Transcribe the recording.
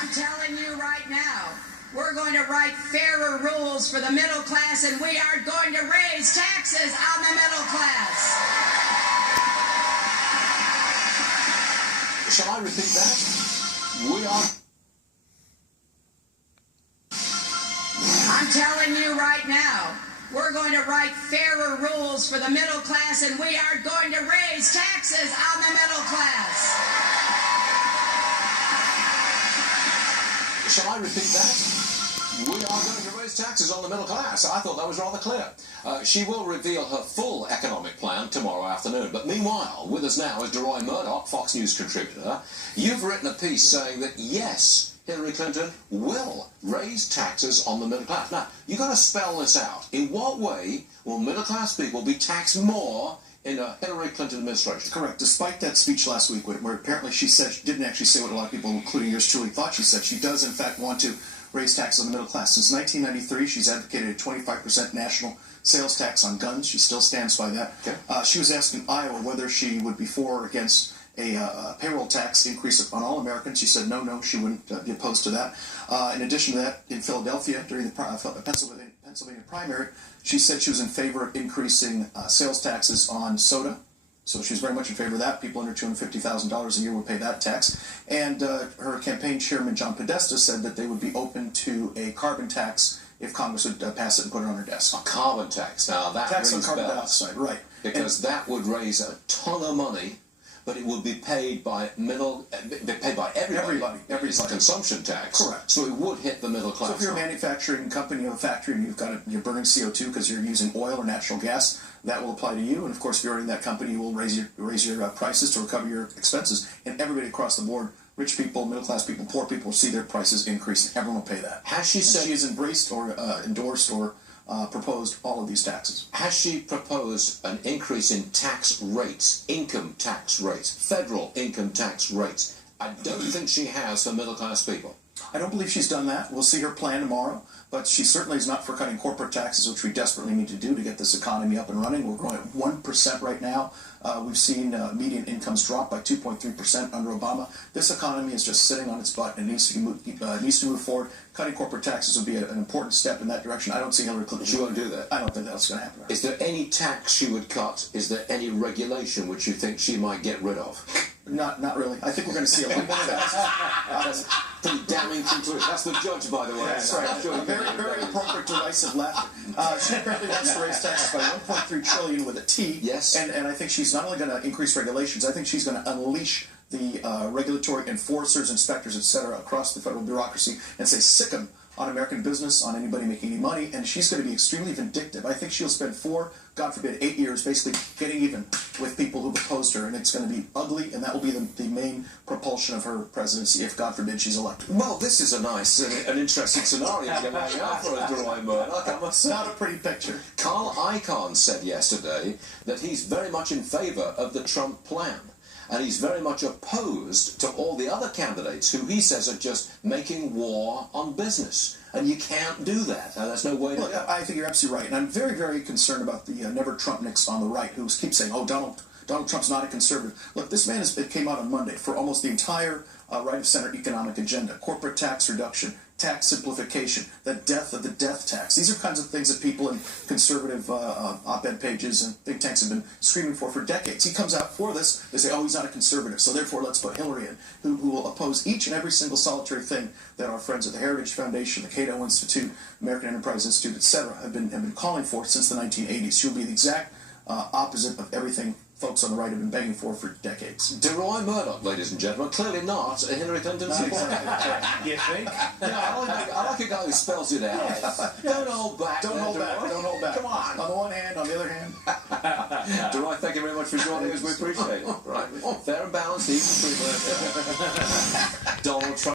I'm telling you right now, we're going to write fairer rules for the middle class, and we are going to raise taxes on the middle class. Shall I repeat that? We are... I'm telling you right now, we're going to write fairer rules for the middle class, and we are going to raise taxes on the middle class. Shall I repeat that? We are going to raise taxes on the middle class. I thought that was rather clear. She will reveal her full economic plan tomorrow afternoon. But meanwhile, with us now is DeRoy Murdoch, Fox News contributor. You've written a piece saying that, yes, Hillary Clinton will raise taxes on the middle class. Now, you've got to spell this out. In what way will middle-class people be taxed more in a Hillary Clinton administration? Correct. Despite that speech last week where apparently she said, she didn't actually say what a lot of people, including yours truly, thought she said, she does in fact want to raise taxes on the middle class. Since 1993, she's advocated a 25% national sales tax on guns. She still stands by that. Okay. She was asked in Iowa whether she would be for or against a payroll tax increase on all Americans. She said no, she wouldn't be opposed to that. In addition to that, in Philadelphia, during the Pennsylvania primary, she said she was in favor of increasing sales taxes on soda. So she's very much in favor of that. People under $250,000 a year would pay that tax. And her campaign chairman, John Podesta, said that they would be open to a carbon tax if Congress would pass it and put it on her desk. A carbon tax. Now, that tax on rings carbon bells. dioxide, right. Because that would raise a ton of money, but it would be paid by everybody. It's a consumption tax. Correct. So it would hit the middle class. So if you're a manufacturing company or a factory and you're burning CO2 because you're using oil or natural gas, that will apply to you. And of course, if you're in that company, you will raise your prices to recover your expenses. And everybody across the board, rich people, middle class people, poor people, will see their prices increase, and everyone will pay that. Has she said she has embraced or endorsed or proposed all of these taxes? Has she proposed an increase in tax rates, income tax rates, federal income tax rates? I don't think she has for middle-class people. I don't believe she's done that. We'll see her plan tomorrow, but she certainly is not for cutting corporate taxes, which we desperately need to do to get this economy up and running. We're growing at 1% right now. We've seen median incomes drop by 2.3% under Obama. This economy is just sitting on its butt and needs to move forward. Cutting corporate taxes would be an important step in that direction. I don't see Hillary Clinton. She won't do that. I don't think that's going to happen. Is there any tax she would cut? Is there any regulation which you think she might get rid of? Not really. I think we're going to see a lot more of that. That's pretty damning conclusion. That's the judge, by the way. That's right. Very appropriate derisive laughter. She apparently wants to raise taxes by $1.3 trillion with a T. Yes. And I think she's not only going to increase regulations, I think she's going to unleash the regulatory enforcers, inspectors, etc., across the federal bureaucracy and say, sick 'em on American business, on anybody making any money, and she's going to be extremely vindictive. I think she'll spend 4, God forbid, 8 years basically getting even with people who opposed her, and it's going to be ugly, and that will be the main propulsion of her presidency if, God forbid, she's elected. Well, this is a nice and interesting scenario you're laying out for us, DeRoy Murdoch, I must say. Not a pretty picture. Carl Icahn said yesterday that he's very much in favor of the Trump plan. And he's very much opposed to all the other candidates who he says are just making war on business. And you can't do that. There's no way to Look, I think you're absolutely right. And I'm very, very concerned about the never-Trumpniks on the right who keep saying, oh, Donald Trump's not a conservative. Look, this man came out on Monday for almost the entire right-of-center economic agenda. Corporate tax reduction, tax simplification, the death of the death tax. These are kinds of things that people in conservative op-ed pages and think tanks have been screaming for decades. He comes out for this. They say, oh, he's not a conservative, so therefore let's put Hillary in, who will oppose each and every single solitary thing that our friends at the Heritage Foundation, the Cato Institute, American Enterprise Institute, etc., have been calling for since the 1980s. She'll be the exact opposite of everything folks on the right have been begging for decades. DeRoy Murdoch, ladies and gentlemen, clearly not a Hillary Clinton supporter. You think? I like a guy who spells it out. Yeah. Don't hold back. Don't hold back. Come on. On the one hand, on the other hand. DeRoy, thank you very much for joining us. We appreciate it. Right. Fair and balanced, even treatment.